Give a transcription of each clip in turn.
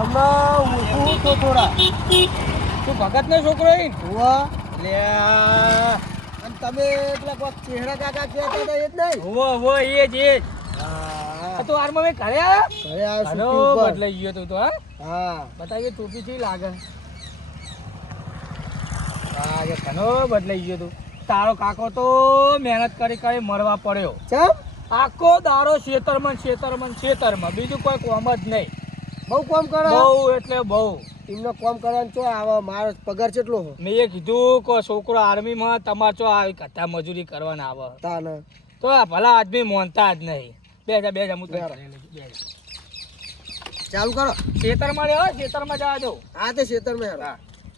તમને ઓળખું તો થોડા. તું ભગત નો છોકરો હે હોવા લે અને તમે પેલા કોક ચહેરા કાકા કહેતા હતા એ જ નહીં? વો એ જ હા તું આરમાં મેં ઘરે આવ્યો ઘરે આવ્યો ઘણો સુટી ઉપર. બદલાઈ ગયો તું તો હા હા બતાવીએ ટોપી થી લાગે હા એ ઘણો બદલાઈ ગયો તું તારો કાકો તો મહેનત કરી મરવા પડ્યો ચમ આખો દારો ખેતરમાં બીજું કોઈ કોમ જ નહીં બહુ કામ કરો. બહુ એટલે બહુ એમને કામ કરવાનું ચો આવે મારો પગાર કેટલો હો મેં એ કીધું કે છોકરો આર્મીમાં તમારે ચો આવી કથા મજૂરી કરવાના આવે તાને તો આ ભલા આદમી માનતા જ નહીં બે જા હું તને ઘરે લઈ જઉં. બે જા. ચાલુ કરો. ખેતરમાં રહેવા ખેતરમાં જવા દો હા તે ખેતરમાં હેરો.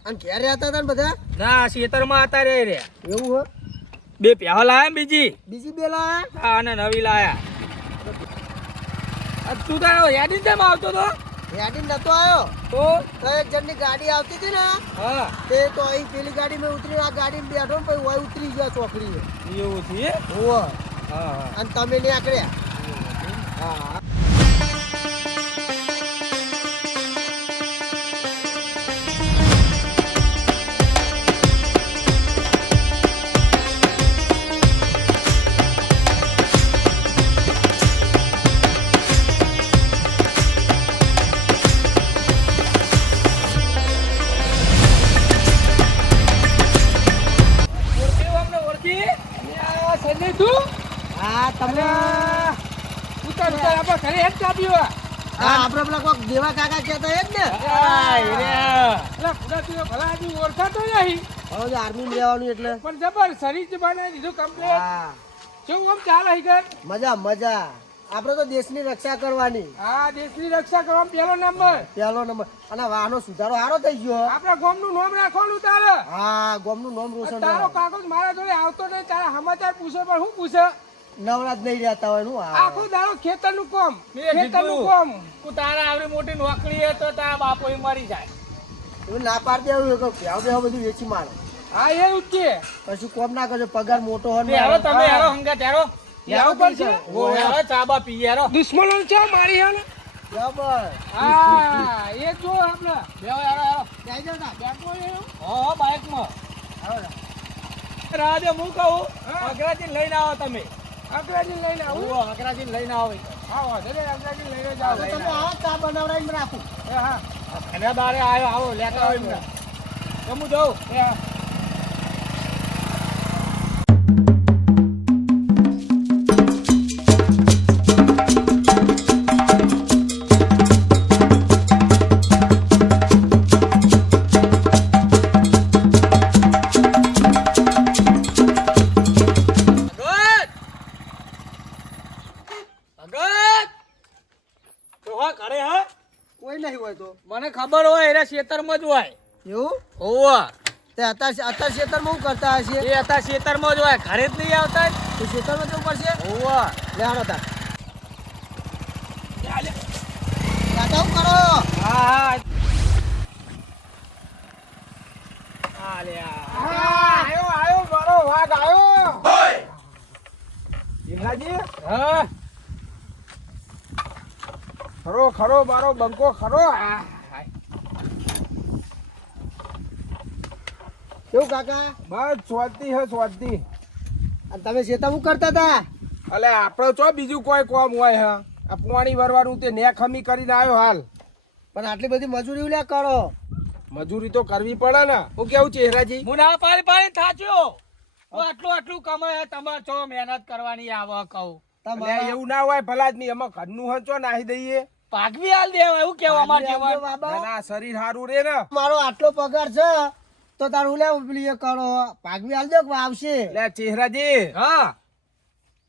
અને ઘેર રહેતા હતા ને બધા ના ખેતરમાં હતા રે એવું હો. બે પ્યાહ લાયા ને બીજી બીજી બે લાયા. હા અને નવી લાયા તું તારો યાદી કેમ આવતો તો યાદી નતો આવ્યો તો તો એક જણની ગાડી આવતી હતી ને હા તે તો અહીં પેલી ગાડી મેં ઉતરી આ ગાડીમાં બેઠો ને પછી ઓય ઉતરી ગયા ચોકડી. એવું છે હોવે. હા અને તમે નીકળ્યા. હા ઓળખી આ સંજય તું હા તમે ઉતાર આપણે ઘરે હેડ ચાપ્યો હા આપણે પેલા કોક દેવા કાકા કહેતા એ જ ને. એટલે ખુદા તું ભલા આદમી ઓળખાતો નહીં હવે તો આર્મી લેવાનું એટલે પણ જબર શરીર જ બનાવી દીધું કમ્પ્લીટ હા કેવું આમ ચાલ હઈ ગઈ મજા મજા. આપણે તો દેશની રક્ષા કરવાની. આ દેશની રક્ષા કરવામાં પહેલો નંબર પહેલો નંબર. અને વાહનો સુધારો સારો થઈ ગયો. આપણા ગામનું નામ રાખવાનું તારે હા ગામનું નામ રોશન તારો થાય. કાકો જ મારા જોડે આવતો નહીં તારા સમાચાર પૂછે પણ શું પૂછે નવરાત નહીં રહેતા હોય નું આખું દાડો ખેતરનું કામ ખેતરનું કામ તું તારા આવડી મોટી નોકરી હે તો તારા બાપો મરી જાય એવું ના પાડી દેવું કે ભેવ ભેવ બધું વેચી મારો. હા એ જ કે કશું કોમ ના કરજો પગાર મોટો હોય ને હેરો તમે હેરો હંગા હેરો હેરો પર છે ઓ હેરો ચાબા પી હેરો દુશ્મનો છે મારી હેરો બરાબર. હા એ જો આપણે બેવો હેરો હેરો જઈ જાવ ના બેઠો હેરો હા બાઇક માં રાજે હું કહું અગ્રાજી લઈને આવો તમે અગ્રાજી લઈને આવો અગ્રાજી લઈને આવો આવો દે અગ્રાજી લઈને જાઓ તો તમે આ ચા બનાવડાવીને રાખું. હા અને બારે આવ્યો આવો લેતા આવો એમને તો હું જાઉં કોઈ નહીં હોય તો મને ખબર હોય એના ખેતરમાં જ હોય એવું હોવા તે અત્યારે ખેતરમાં શું કરતા હશે? એ હતા ખેતરમાં જ હોય ઘરે જ નહીં આવતા તો ખેતરમાં જવું પડશે. હોવા લેવાનો તાર દાદા શું કરો? હા આયો મારો વાઘ આયો ભીમલાજી હા ખરો મારો બંકો ખરો કેવું કાકા? બસ સ્વાતી હે સ્વાતી. અને તમે ખેતર શું કરતા હતા? અલે આપણે ચો બીજું કોઈ કોમ હોય હે આ પાણી ભરવાનું તે ને ખમી કરીને આવ્યો હાલ. પણ આટલી બધી મજૂરી લે કરો. મજૂરી તો કરવી પડે ને. હું કેવું ચહેરાજી? હું ના પાડી થાચ્યો આટલું કમાય તમારે છો મહેનત કરવાની આવે કહું અલે એવું ના હોય ભલા આદમી એમાં ઘરનું હંચો નાહી દઈએ. ભાગવી હાલ દેવ એવું કેવું અમારે જેવા બાબા ના શરીર સારું રે ને. મારો આટલો પગાર છે તો તારું લે પેલી એ કરો ભાગવી હાલ દો કે આવશે. લે ચહેરાજી હા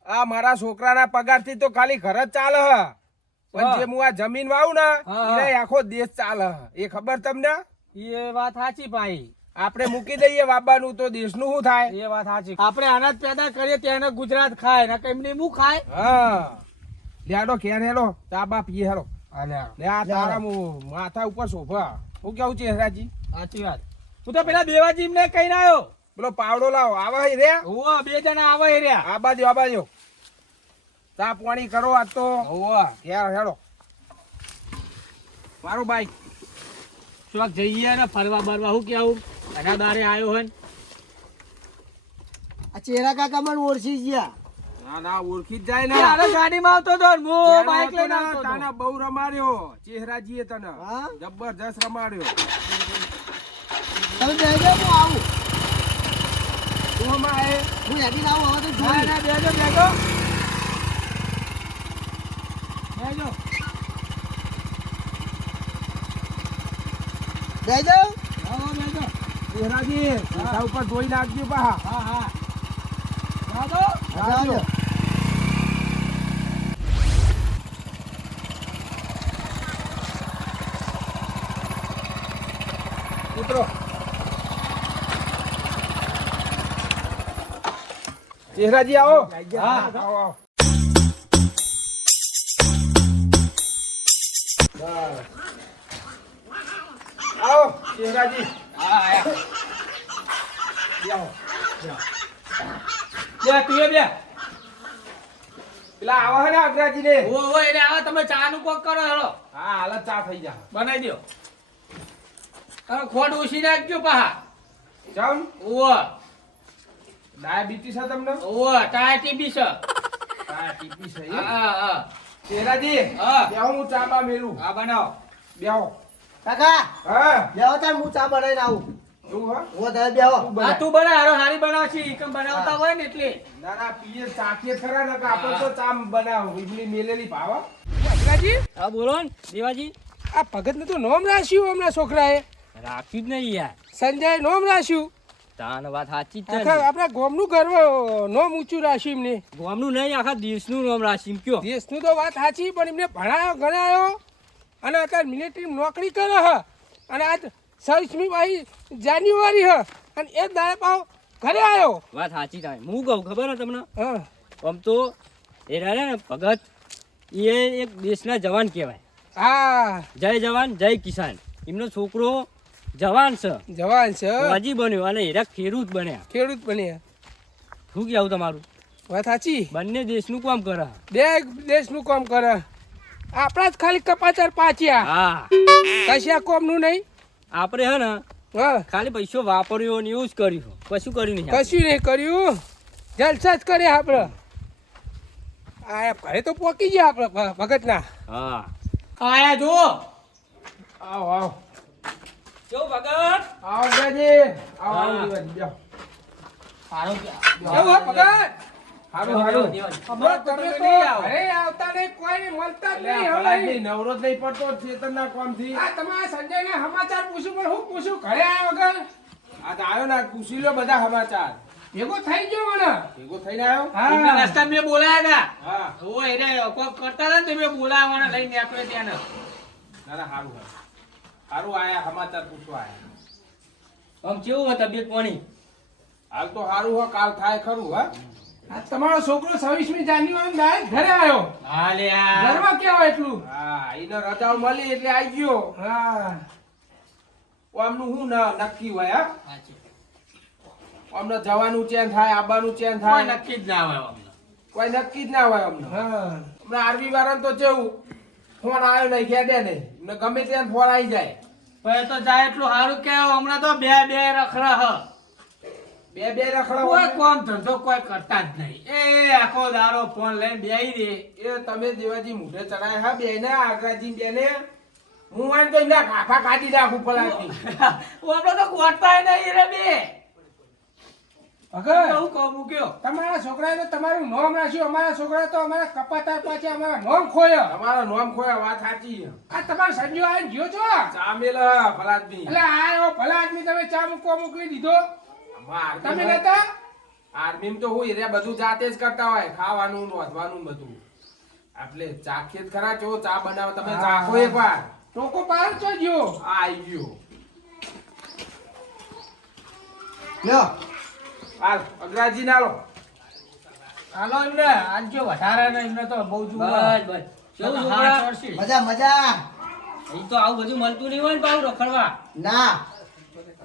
આ મારા છોકરાના પગારથી તો ખાલી ઘર જ ચાલે હ. પણ હા. જે હું આ જમીન વાવું ને હા. એને આખો દેશ ચાલે હ. એ ખબર તમને? એ વાત સાચી ભાઈ આપણે મૂકી દઈએ વાબાનું તો દેશનું શું થાય? એ વાત સાચી આપણે અનાજ પેદા કરીએ તેને ગુજરાત ખાય ને એમની હું ખાય હા લેડો ઘેર હેડો ચાબા પીએ હેડો. અલ્યા લે આ તારા માથા ઉપર સોફા. હું કેવું છે હેરાજી? સાચી વાત હું તો પેલા બેવાજી ને કહીને આવ્યો પેલો પાવડો લાવો આવે હે રે. હોવા બે જણા આવે રહ્યા આ બાજુ ચા પાણી કરો આજ તો. હોવા ઘેર હેડો. મારો બાઈક ચોક જઈએ ને ફરવા બરવા હું કેવું એના દારે આવ્યો હોય ને. આ ચેરા કાકા મને ઓળખી ગયા. ના ના ઓળખી જ જાય ને અરે ગાડીમાં આવતો તો ને, હું બાઈક લઈને આવતો તો. તાના બહુ રમાડ્યો ચહેરાજીએ તને હા? જબરજસ્ત રમાડ્યો. તમે બેહજો, હું આવું. તું હમણાં આયે? હું હેડીને આવું હવે તો ના જોઈ. ના બેજો બેજો બેજો. બેહજો. આવો બેજો. ચહેરાજી સીધા ઉપર ધોઈ નાખજો પા. હા હા જાદો. જાજો. ઉતરો. ચહેરાજી આવો. હા. આવો આવો. બસ. આવો ચહેરાજી. હા આયા. આવો. બે તું બે. પેલા આવા હે ને અગ્રાજી ને. ઓ ઓ એને આવો તમે ચા નું કોક કરો હેલો. હા હાલ ચા થઈ જા. બનાવી દો. તમે ખોટ ઉછી નાખજો પાહા. ચમ ઓ ડાયાબિટીસ છે તમને? ઓ ટાટી બી છે. હા ટીપી છે એમ? હા હા ચહેરાજી હા. બેહો હું ચા બા મેલું. હા બનાવો. બેહો. કાકા હા બેહો તાર હું ચા બનાવીને આવું. એવું હા? હું તમે બેહો. તું બનાય. હા તું બના હારો હારી બનાવ છે ઈકમ બનાવતા હોય ને એટલે. ના ના પીએ ચાખીએ ખરા ને કે આપણે તો ચા બનાવો ઈબલી મેલેલી ભાવ અગ્રાજી હા બોલો ને દેવાજી. આ ભગત ને તો નોમ રાખ્યું હમણાં છોકરાએ રાખ્યું જ નહીં યાર. સંજય નોમ રાખ્યું તાન વાત સાચી જ આખા છે. આપણા ગોમનું ગર્વ નોમ ઊંચું રાખ્યું એમને ગામનું નહીં આખા દેશનું નામ રાશિમ કયો. દેશનું તો વાત સાચી પણ એમને ભણાયો ગણાયો અને અત્યારે મિલિટરી નોકરી કરે હ અને આજ 26મી જાન્યુઆરી હ અને એ દાડે પાવ ઘરે આવ્યો. વાત સાચી થાય. હું કહું ખબર ને તમને હા આમ તો એ રહ્યા ને ભગત એ એક દેશના જવાન કહેવાય. હા જય જવાન જય કિસાન. એમનો છોકરો જવાન છે, જવાન છે ફૌજી બન્યો અને એરા ખેડૂત બન્યા. ખેડૂત બન્યા. શું કહેવું તમારું? વાત સાચી બંને દેશનું કામ કરે. બે દેશનું કામ કરે આપણા જ ખાલી કપાચાર પાચ્યા હા કશા કોમનું નહીં. આપણે હે ને હા ખાલી પૈસો વાપર્યો ને એવું જ કર્યું, કશું કર્યું નહીં. કશું નહીં કર્યું જલસા જ કર્યા આપણે. આ ઘરે તો પોકી ગયા આપણે ભગતના. હા આયા જો. આવો આવો જો ભગત આવો બેજી આવો હા. આવો દીવાજી બેહો. સારું કેવું હે ભગત? હારું હારું હમણાં તમે તો નહીં આવો. ઘરે આવતા નહીં કોઈ મળતા જ નહીં અલ્યા, હવે ભલાજી, નવરો જ નહીં પડતો ચેતનના કામથી. આ તમારા સંજયને સમાચાર પૂછ્યું પણ હું પૂછું ઘરે આવ્યા વગર? આ તો આવ્યો ને પૂછી લો બધા સમાચાર. ભેગો થઈ ગયો મને. ભેગો થઈને આવ્યો? એમના રસ્તા મેં બોલાયા હા. હતા. ઓ એને કોક કરતા હતા ને તે મેં બોલાવવાના લઈને નીકળ્યો ત્યાં ને. ના ના હારું હારું. હારું આયા સમાચાર પૂછવા આયા. આમ કેવું હોય તબિયત પાણી? હાલ તો હારું હો કાલ થાય ખરું હા. આ તમારો છોકરો 26મી જાન્યુઆરી ડાયરેક્ટ ઘરે આવ્યો. હા લે યાર. ઘરમાં કેવા એટલું? હા એને રજાઓ મળી એટલે આવી ગયો. હા આમનું શું નક્કી હોય હા? સાચી. અમને જવાનું ચેન્જ થાય આવવાનું ચેન્જ કોઈ થાય નક્કી જ ના હોય અમને. કોઈ નક્કી જ ના હોય અમને. હમણાં આર્મી વાળાને તો કેવું ફોન આવ્યો નહીં ખેડે નહીં ને ગમે ત્યાં ફોન આવી જાય. પણ એ તો જાય એટલું સારું કે હમણાં તો બે રખડા હ. બે રખડા કોઈ હોય. કોમ ધંધો કોઈ કરતા જ નહીં. એ આખો દારો ફોન લઈને બેહી દે. એ તમે દેવાજી મુઢે ચડાય હા બે ને આગ્રાજી બેને હું વાન તો એના કાફા કાઢી નાખું પલાટી. આપણે તો કોટતા નહીં રે બે. ભગત હું કહું મૂક્યો. તમારા છોકરાએ તો તમારું નામ રાખ્યું અમારા છોકરા તો અમારા કપાતાર પાછે અમારા નામ ખોયો. તમારા નામ ખોયા વાત સાચી. આ તમારો સંજો આવીને ગયો છો ચામેલ ભલાદમી. એટલે આ ભલા આદમી તમે ચા મૂકવા મોકલી દીધો. તમે નતા આર્મી તો હોય રે બધું જાતે જ કરતા હોય ખાવાનું નોંધવાનું બધું. એટલે ચાખીએ જ ખરા છો ચા બનાવો તમે ચાખો એકવાર. ટોકો પાર છો ગયો આ આવી ગયો. લ્યો હાલ અગ્રાજી ના લો. હાલો એમને આજ જો વધારે ને એમને તો બહુ જુઓ. બસ. કેવું છોકરા? મજા મજા. અહીં તો આવું બધું મળતું નહીં હોય ને પાછું રખડવા. ના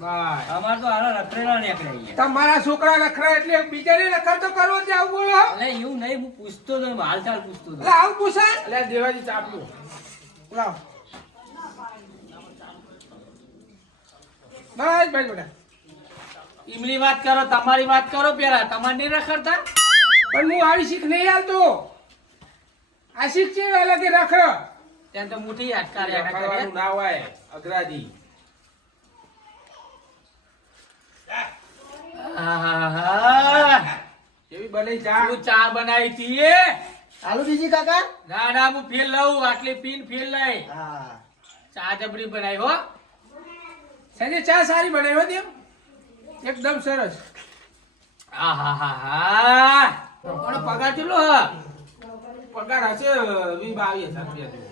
બાય અમારે તો હારા રખડેલા નીકળે અહીંયા. તમારા છોકરા રખડા એટલે બીજાને રખડ તો કરવો જ આવું બોલો. અલે એવું નહીં, હું પૂછતો હતો, હાલચાલ પૂછતો હતો. એટલે આવું પૂછાય એટલે દેવાજી ચાપ્યું લાવ બસ બેટા. ઈમની વાત કરો, તમારી વાત કરો પેલા. તમારે નહીં રખડતા? પણ હું આવી શીખ નહીં હાલતો. આ શીખ છે અલગ રખડ. ત્યાં તો મુઠી અટકાર્યા ના કરે. રખડવાનું ના હોય અઘરાજી. આહાહા. કેવી બની ચા? શું ચા બનાવી હતી એ? આલુ બીજી કાકા ના ના, હું ફેર લઉં. આટલી પીન ફેર લઈ. હા ચા જબરી બનાવી હો. સંજય ચા સારી બનાવ્યો તેમ એકદમ સરસ. આહાહા. કોનો પગાર કેટલો હ? પગાર હશે 20-22,000 રૂપિયા.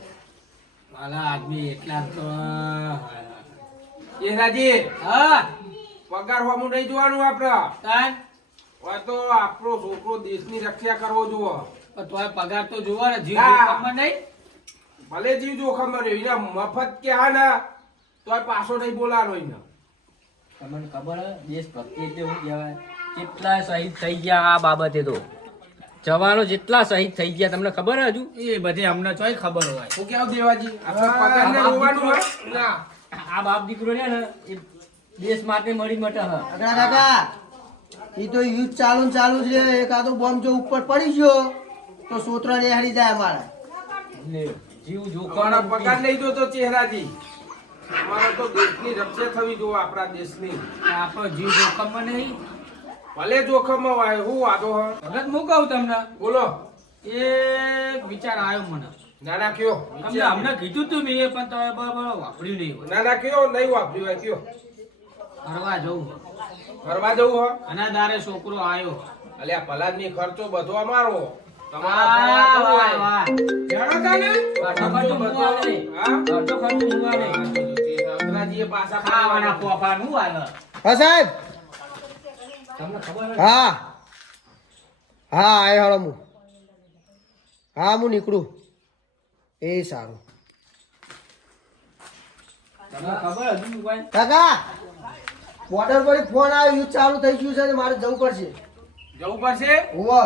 મારા આદમી એટલા તો. ચહેરાજી, હા પગાર હોવાનું નહીં જોવાનું આપડે. તાન. હોય તો આપણો છોકરો દેશની રક્ષા કરવો જુઓ. પણ તોય પગાર તો જોવો ને. જીવ હા. જોખમમાં નહીં. ભલે જીવ જોખમ રહ્યો એને મફત કે હા ને તોય પાછો નહીં બોલાનો એને. તમને ખબર હે દેશભક્તિ એટલે શું કહેવાય? કેટલા શહીદ થઈ ગયા આ બાબતે તો. જવાનો જેટલા શહીદ થઈ ગયા તમને ખબર હે હજુ? એ બધી અમને ચોય ખબર હોય. હું કેવું દેવાજી આપણે પગારને રોવાનું હોય ના. આ બાપ દીકરો ને એ દેશ માટે મરી મટે હ. અગડા કાકા ઈ તો યુદ્ધ ચાલુ ને ચાલુ જ રે. એકાદો બોમ્બ જો ઉપર પડી ગયો તો સૂત્ર ને હરી જાય અમારા. એટલે જીવ જોખમ અમારા પગાર નહીં જોતો ચહેરાજી. અમારે તો દેશની રક્ષા થવી જોઈએ આપણા દેશની. આપણો જીવ જોખમમાં નહીં. ભલે જોખમમાં હોય હું વાંધો હ ભગત હું કહું તમને બોલો. એક વિચાર આવ્યો મને. નાના કયો તમને અમને કીધું તું મેં પણ તમે બરાબર વાપર્યું નહીં હોય. નાના કયો નહીં વાપર્યું હોય કયો ફરવા જવું ફરવા જવું હ અનાદારે છોકરો આવ્યો. અલ્યા પલાદની ખર્ચો બધો અમારો. વાહ, તમારા ફરવા વાહ, જવું વાહ. જાણો તાને અડધો ખર્ચો હું આલે. હા? અડધો ખર્ચો હું આલે. અંગ્રેજીએ પાછા ખાવાના પોફા હું આલે. હા સાહેબ તમને ખબર હે? હા હા આય હળો હું હા હું નીકળું એ સારું. તમને ખબર હજુ કોઈ? કાકા બોર્ડર પર ફોન આવ્યો યુદ્ધ ચાલુ થઈ ગયું છે ને મારે જવું પડશે. જવું પડશે. હોવો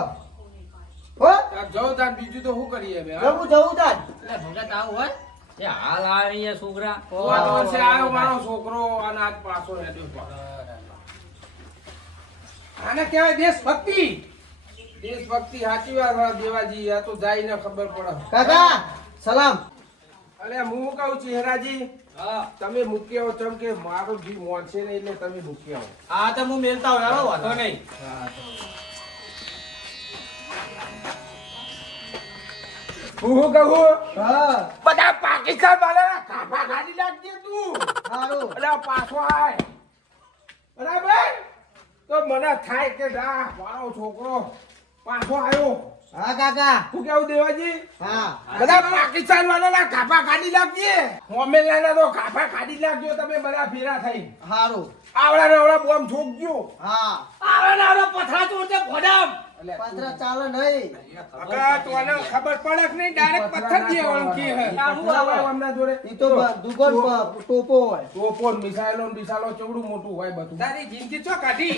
હો જવું તાર બીજું તો શું કરીએ બે હા? જવું તાન એટલે ભગત આવું હોય? એ હાલ આ રહ્યા છોકરા. આ તો વર્ષે આવ્યો મારો છોકરો અને આજ પાછો હેડ્યો પાછો. આને કહેવાય દેશભક્તિ. દેશભક્તિ સાચી વાત છે દેવાજી. આ તો જઈને ખબર પડે. કાકા સલામ. અલે હું કહું ચહેરાજી હા. તમે મૂકી આવો ચમ કે મારો જીવ મોનશે નહીં એટલે તમે મૂકી આવો. હા તો હું મેલતા હોય હાલો, વાંધો નહીં. હું કહું હા બધા પાકિસ્તાન વાળા કાપા ગાડી નાખજે તું. સારું અરે પાછો આય બરાબર તો મને થાય કે ના મારો છોકરો પાછો આવ્યો. હા કાકા શું કેવું દેવાજી? હા બધા પાકિસ્તાન વાળાના કાપા કાઢી નાખજે. હોમેલાના તો કાપા કાઢી નાખજો તમે બધા ભેરા થઈ. સારું આવડા ને આવડા બોમ્બ ઠોકજો. હા આવડા પથરા તોડતે ભોડામ. પત્ર ચાલે નહીં. અગા તોને ખબર પડે કે નહીં ડાયરેક્ટ પથ્થર દેવાનું કે હે. આવું આવે એમના જોડે. ઈ તો દુકાન ટોપો હોય. તોપો ને મિસાઇલો ને બિસાઇલો ચેવડું મોટું હોય બધું. તારી જિંદગી ચો કાઢી.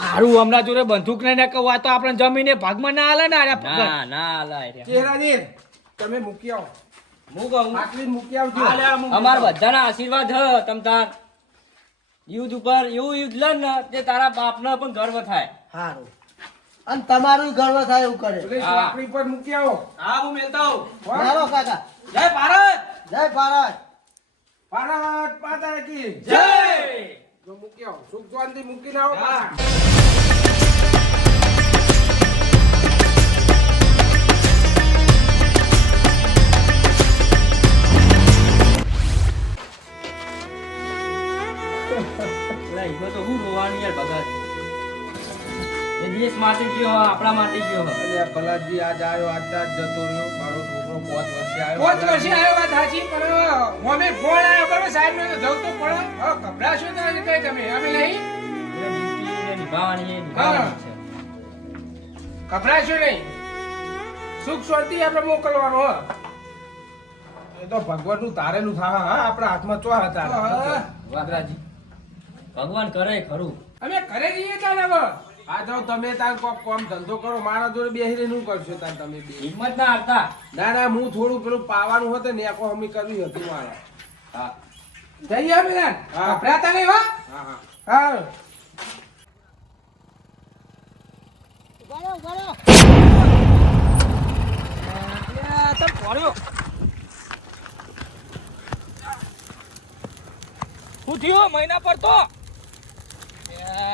હારું હમણાં જોડે બંદૂક ને કહેવા તો આપણે જમીને ભાગમાં ના આલે ને આરે ના ના આલે. ચહેરાજી તમે મૂકી આવો. હું કહું આટલી જ મૂકી આવજો. અમાર બધાના આશીર્વાદ હ તમ તાર. યુદ્ધ ઉપર એવું યુદ્ધ લડ ને તે તારા બાપને પણ ગર્વ થાય. સારું અને તમારું ગર્વ થાય એવું કરે. પેલી લાકડી પર મૂકી આવો. હા હું મેલતા હું. ચાલો કાકા જય ભારત. જય ભારત. ભારત માતા કી જય. જો મૂકી આવો. સુખ શાંતિ મૂકીને આવો હા. પાછા. એટલે ઈમાં તો હું રોવાનું યાર ભગત. એ દેશ માટે ગયો હ, આપણા માટે ગયો હ. અલ્યા પલાદજી આજ આવ્યો આજ જતો રહ્યો. મારો છોકરો 5 વર્ષે આવ્યો. 5 વર્ષે આવ્યો વાત સાચી પણ મને ફોન આવ્યો બરોબર સાહેબ ને તો જવું તો પડે. હવે ગભરાશો તો નથી કઈ તમે અમે નહીં એટલે ડ્યુટી ને નિભાવવાની એ નિભાવવાની છે. ગભરાશો નહીં. સુખ શાંતિ આપણે મોકલવાનો હો. એ તો ભગવાનનું તારેલું થાય હા આપણા હાથમાં ચો હતા. હા. વાઘરાજી ભગવાન કરે ખરું. અમે ઘરે જઈએ તાને હવે. આ જાઓ તમે તાર કોક કામ ધંધો કરો. મારા જોડે બેહીને શું કરશો તાર તમે બે? હિંમત ના હારતા. ના ના હું થોડું પેલું પાવાનું હતું ને એકો હમી કરવી હતી મારે. હા જઈએ મિલન હા. ગભરાતા નહીં હો હા હા હા શું થયું મહિના પર તો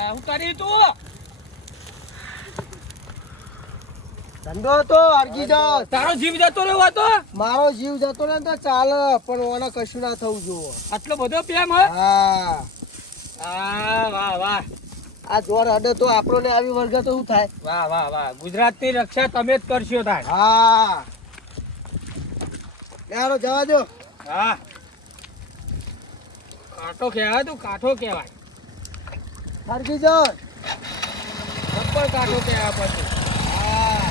હું કરી તું ધંધો તો અરગી જાઓ. તારો જીવ જતો રહ્યો હતો મારો જીવ જતો ને તો ચાલે પણ ઓને કશું ના થવું જોવો. આટલો બધો પ્રેમ હે હા વાહ વાહ આ જોર અડે તો આપણો ને આવી વર્ગ તો શું થાય? વાહ વાહ વાહ ગુજરાતની રક્ષા તમે જ કરશો તાર હા યારો જવા દો. હા કાંઠો કહેવાય તું કાંઠો કહેવાય અરગી જાઓ. ગબ્બર કાંઠો કહેવાય પછી હા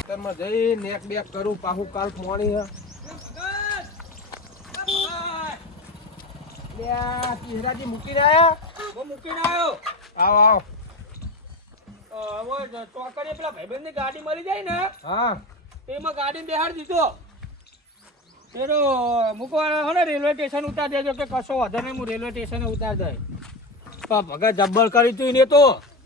ખેતરમાં જઈ નેક બેક કરું પાછું કાલ મોણી હે લે આ ચહેરાજી મૂકી રહ્યા હું મૂકીને આવ્યો આવો આવો હવે ચોકડીએ પેલા ભાઈબંધની ગાડી મળી જાય ને હા એમાં ગાડી બેહાડી દીધો પેલો મૂકવાનો હો ને રેલવે સ્ટેશન ઉતાર દેજો કે કશો વાંધો નહીં હું રેલવે સ્ટેશને ઉતાર દઈ પણ ભગત જબ્બર કરી તું ને તો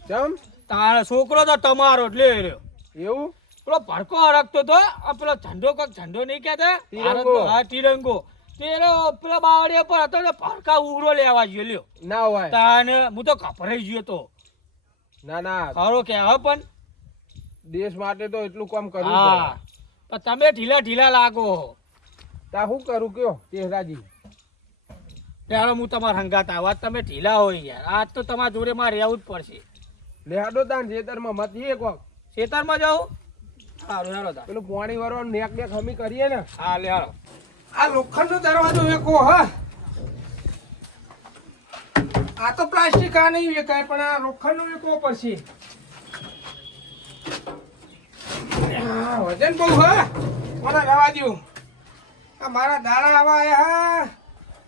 ચમ તારો છોકરો તો તમારો એટલે રહ્યો એવું પેલો ભડકો હરકતો તો આ પેલો ઝંડો કક ઝંડો નહીં કહેતા તિરંગો. ભારતનો, હા તિરંગો તેરો પેલા બાવળિયા પર હતો ને ભડકા ઉગરો લેવા ગયો લ્યો ના હોય તાને હું તો કપરાઈ ગયો તો ના ના ખરો કહેવાય પણ દેશ માટે તો એટલું કામ કરવું હા પણ તમે ઢીલા ઢીલા લાગો તા શું કરું કયો ચહેરાજી ત્યારે હું તમારા હંગાત આવા તમે ઢીલા હોય યાર આજ તો તમારા જોડે મારે રહેવું જ પડશે લેડો તાન ખેતરમાં મત એક વખત ખેતરમાં જાઉં સારું હેલો તા પેલું પાણી વાળવાનું નેક બેક હમી કરીએ ને હા લે હાલો આ લોખંડનો દરવાજો વેકો હા આ તો પ્લાસ્ટિક આ નહીં વેકાય પણ આ લોખંડનો વેકવો પડશે આ વજન બહુ હા મને રહેવા દો આ મારા દાડા આવા આયા હા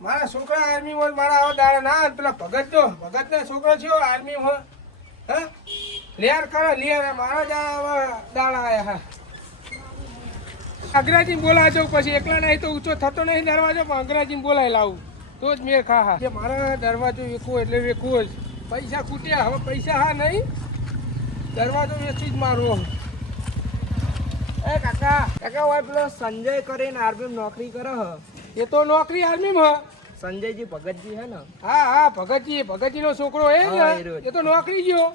મારા છોકરા આર્મી હોય મારા આવા દાડા ના આવે. પેલા ભગત ના છોકરો છે આર્મી હોય હા લેર કરે લેર મારા દાડા આયા હા અંગ્રેજી બોલાવજો પછી એકલા નહીં તો ઊંચો થતો નહીં દરવાજો પણ અંગ્રેજી બોલાવી લાવું તો જ મેળ ખા હા મારા દરવાજો વેકવો એટલે વેકવો જ પૈસા ખૂટ્યા હવે પૈસા હા નહીં દરવાજો વેચી જ મારો એ કાકા કાકા હોય પેલો સંજય કરીને આર્મી નોકરી કરે હ. એ તો નોકરી આર્મીમાં સંજયજી ભગતજી હે ને હા હા ભગતજીનો છોકરો એ હા, એ ને રહ્યો. એ તો નોકરી ગયો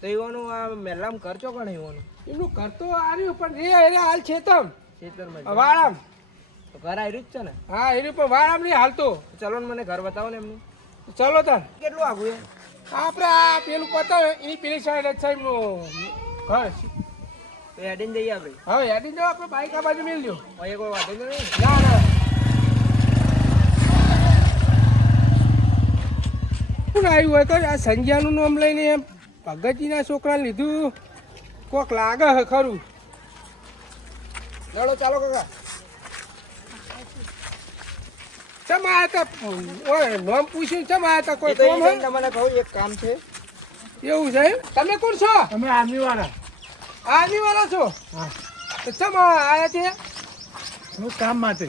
તો એવાનું આ મેલામ કરજો કોણ એવાનું એમનું કરતો આવ્યું પણ રે હાલ છે તમ ખેતરમાં વાળામ તો ઘર આવ્યું જ છે ને. હા એનું પણ વાળામ નહીં હાલતો ચલો ને મને ઘર બતાવો ને એમનું ચલો તાર કેટલું આગું એ આપણે આ પેલું પતાવે એની પેલી સાઈડ છે એમનું ઘર તો હેડીને જઈએ આપણે. હવે યાદી જાઓ આપણે બાઈક આ બાજુ મેળજો અહીંયા કોઈ વાંધો નહીં. ના ના કોણ આવ્યું હોય કે આ સંજ્ઞાનું નામ લઈને એમ ભગતજીના છોકરાને લીધું કોક લાગે હે ખરું ચાલો ચાલો કાકા. ચમ આયા તા ઓય નામ પૂછ્યું ચમ આયા તા કોઈ એ તો કોમ ઈ હે તમને કહું એક કામ છે. એવું છે એમ? તમે કોણ છો તમે આર્મી વાળા આર્મી વાળા છો તો ચમ આયા તે હું કામ માટે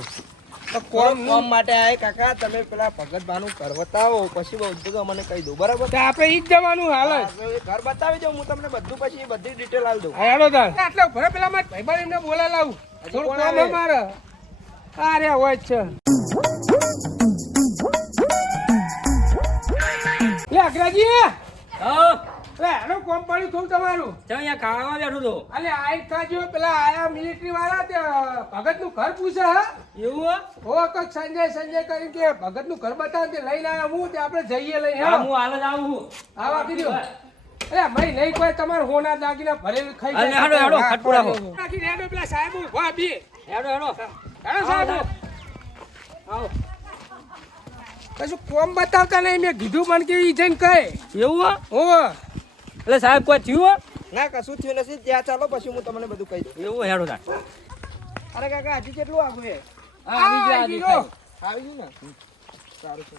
તો કોમ કોમ માટે આય કાકા તમે પેલા ભગતભાનું ઘર બતાવો પછી બધું મને કહી દો બરાબર. તો આપણે ઈ જ જવાનું હાલ જ હા, તો એ ઘર બતાવી દો હું તમને બધું પછી બધી ડિટેલ આલ દઉં. આયાડો તાર એટલે ભરે પેલા મારા ભાઈબંધ એમને બોલા લાવું હજી થોડું કોણ કામ આવે? હે મારે અરે હોય જ છે લે અગ્રાજી હા લે એનો કોમ પડ્યું થોડું તમારું ચાલ અહીંયા ખાવામાં બેઠો તો અલે આઈ કાજો પેલા આયા મિલિટરી વાળા તે ભગત નું ઘર પૂછે હા એવું હો કક સંજય કરીને કે ભગત નું ઘર બતાવે તે લઈને આયા હું તે આપણે જઈએ લઈને હા હા હું હાલ જ આવું આવા કીધું અરે મય નહીં કોઈ તમારે હોના દાગીના ભરેલ ખાઈ અરે હેડો, હેડો, હા, ખટપુડા હો. નાખી હેડો પેલા સાહેબ વાહ બી હેડો હેડો હેડો સાહેબ આવો કશું કોમ બતાવતા નહીં મેં કીધું પણ કે ઈ જઈને કહે એવું હો એટલે સાહેબ કોઈ થયું ના કશું થયું નથી ત્યાં ચાલો પછી હું તમને બધું કહી દઉં. એવું હેડો તાર અરે કાકા હજી કેટલું આગું છે? આવી ગયા આ દેખાય. આવી ગયું ને સારું છે.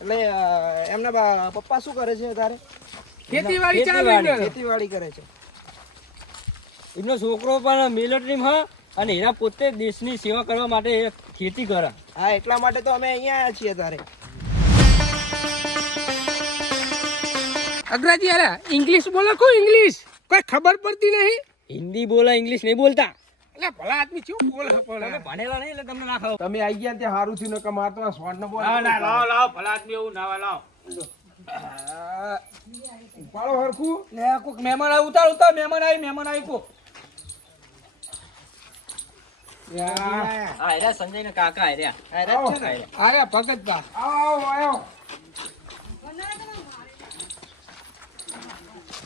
એટલે એમના પપ્પા શું કરે છે તારે? ખેતીવાડી ચાલુ ખેતીવાડી. ને ખેતીવાડી કરે છે. એમનો છોકરો પણ મિલિટરીમાં અને એના પોતે દેશની સેવા કરવા માટે એ ખેતી કરે. હા એટલા માટે તો અમે અહીંયા આવ્યા છીએ તારે. અગ્રાજી અરે ઇંગ્લિશ બોલો કો ઇંગ્લિશ કોઈ ખબર પડતી નહીં. હિન્દી બોલા, ઇંગ્લિશ નહીં બોલતા. એટલે ભલા આદમી કેવું બોલે તમે પણ ભણેલા નહીં એટલે તમને ના ખબર. તમે આવી ગયા ત્યાં સારું થયું ને કે મારે તો સ્વાડ નો બોલ. લાવો ભલા આદમી એવું નાવા લાવો. ઉપાડો હરખું. લે કોક મહેમાન આવ્યું, ઉતાર મહેમાન આવી કોક. હા એરા સંજય ને કાકા એરા. આવો. આયા ભગતબા આવો આવો.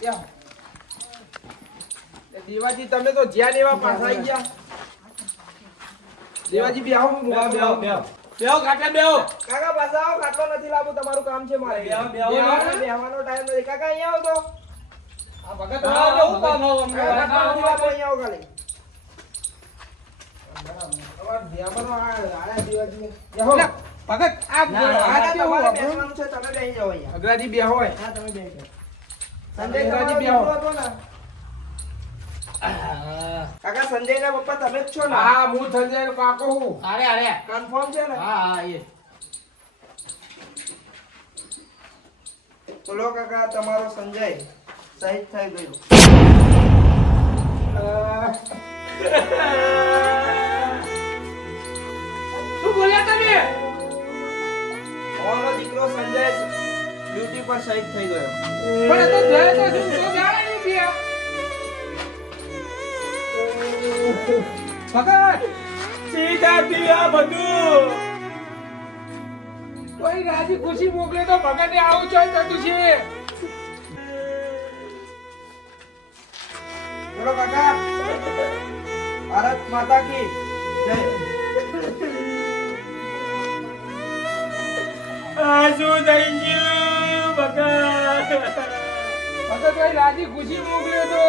યા. એ દેવાજી તમે તો જ્યાં લેવા પાછા આવી ગયા. દેવાજી બી આવો. બેહો કાકા બેહો. કાકા પાછા આવો. ખાટલો નથી લાવવું, તમારું કામ છે મારે. બેહો. બેહવાનો ટાઈમ નથી. કાકા અહીંયા આવો તો. આ ભગત હા, બા હું કામ આવું કાકા, હમણાં. ખાટલો નથી લાવવો, અહીંયા આવો ખાલી. તમારા બેહવાનો આયા દેવાજી. બેહો. ભગત આ આ કેવું તમારે આપણું? બેસવાનું છે, તમે બેસી જાઓ અહીંયા. અગ્રાજી બેહો હોય. હા તમે બેસી જાઓ. સંજય અગ્રાજી તમારો બેહો. દીકરો હતો ને? કાકા સંજયના પપ્પા તમે જ છો ને? હા હું સંજય નો કાકો હું. અરે કન્ફર્મ છે ને? હા એ બોલો કાકા, તમારો સંજય શહીદ થઈ ગયો. શું બોલ્યા તમે? ઓનો દીકરો સંજય ડ્યુટી પર શહીદ થઈ ગયો. પણ આ તો જાય તો શું તો જાણે નહીં થયા. ભગત સીધા પીયા બધું. કોઈ રાજી ખુશી મોકલે તો ભગતે આવું ચોય થતું છે. બોલો કાકા, ભારત માતા કી જય. આ શું થઈ ગયું ભગત? ભગત કોઈ રાજી ખુશી મોકલે તો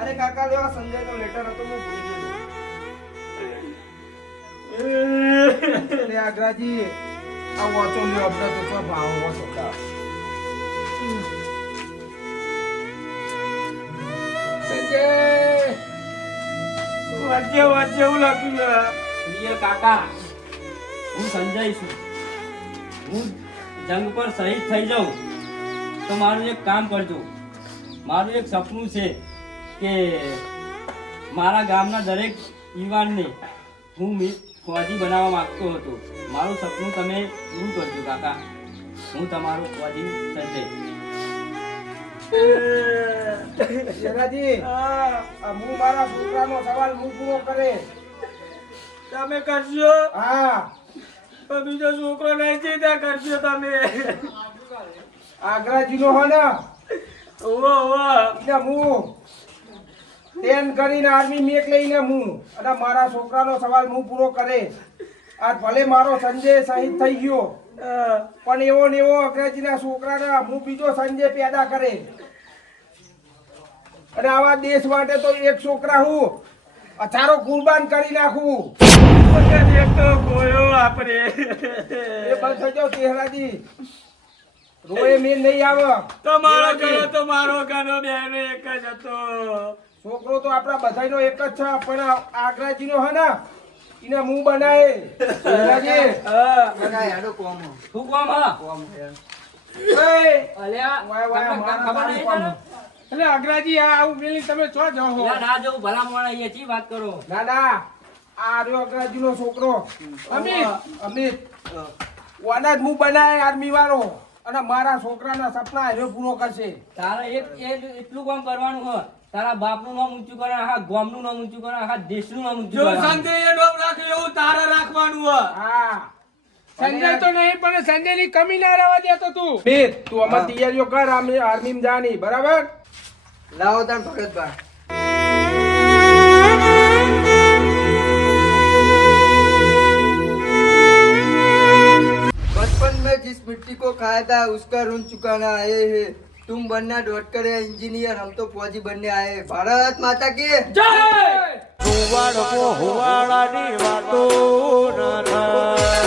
અરે કાકા, લેવા સંજય નો લેટર હતો, હું ભૂલી ગયો. અરે આગ્રાજી, આ વાંચો લ્યો આપણે તો ચો ભાવ વાંચો. સંજય વાંચે વાંચે એવું લખ્યું. પ્રિય કાકા, હું સંજય છું. હું જંગ પર શહીદ થઈ જાઉં તો મારું એક કામ કરજો. મારું એક સપનું છે કે મારા ગામના દરેક યુવાનને હું ફૌજી બનાવવા માંગતો હતો. મારું સપનું તમે પૂરું કરજો કાકા. હું તમારો ફૌજી સંજય. શેરાજી, હું મારા છોકરાનો સવાલ હું પૂરો કરે. તમે કરશો? હા, તો બીજો છોકરો નહીં ચિંતા કરશો તમે. આગ્રાજીનો હો ને એટલે હું ટેન કરીને આર્મી મેક લઈને હું અને મારા છોકરાનો સવાલ હું પૂરો કરે. આ ભલે મારો સંજય શહીદ થઈ ગયો પણ એવો ને એવો અગ્રજીના છોકરાના હું બીજો સંજય પેદા કરે. અને આવા દેશ માટે તો એક છોકરા હું અચારો કુરબાન કરી નાખું. એ બંધ થઈ જાઓ ચહેરાજી, રોએ મેં નહીં આવે. તમારો ગયો તો મારો ગાનો બેનો એક જ હતો. છોકરો તો આપણા બધાયનો એક જ છે પણ આગ્રાજીનો હે ને એને મું બનાય. ચહેરાજી, કાકા યાડો કોમ શું કામ હા? ઓય, અલ્યા વાય વાય તમને મારા ખબર નહીં તને? એટલે અગ્રાજી આ આવું મેલી તમે ચો જાઓ છો? યાર, ના જવું ભલા મોણા અહીંયા ચી વાત કરો. ના ના, આ રહ્યો અગ્રાજીનો છોકરો અમિત. અમિત વાના જ મું બનાય આર્મી વાળો અને મારા છોકરાના સપના હરે પૂરો કરશે. તારે એટલું કામ કરવાનું હોય. તારા બાપનું નામ ઊંચું કરે, આખા ગામનું નામ ઊંચું કરે, આખા દેશનું નામ ઊંચું કરે. હા સંજય તો નહીં પણ સંજય ની કમી ના રહેવા દેતો તું. બેટ તું આમાં તૈયારીઓ કર, આર્મીમાં જાની બરાબર. લાવો તાન ભગતબા. बचपन में जिस मिट्टी को खाया था उसका ऋण चुकाना आए हैं. तुम बनना डॉक्टर या इंजीनियर, हम तो फौजी बनने आए हैं. भारत माता की જય હુવાડો હુવાડાની વાતો ન થાય.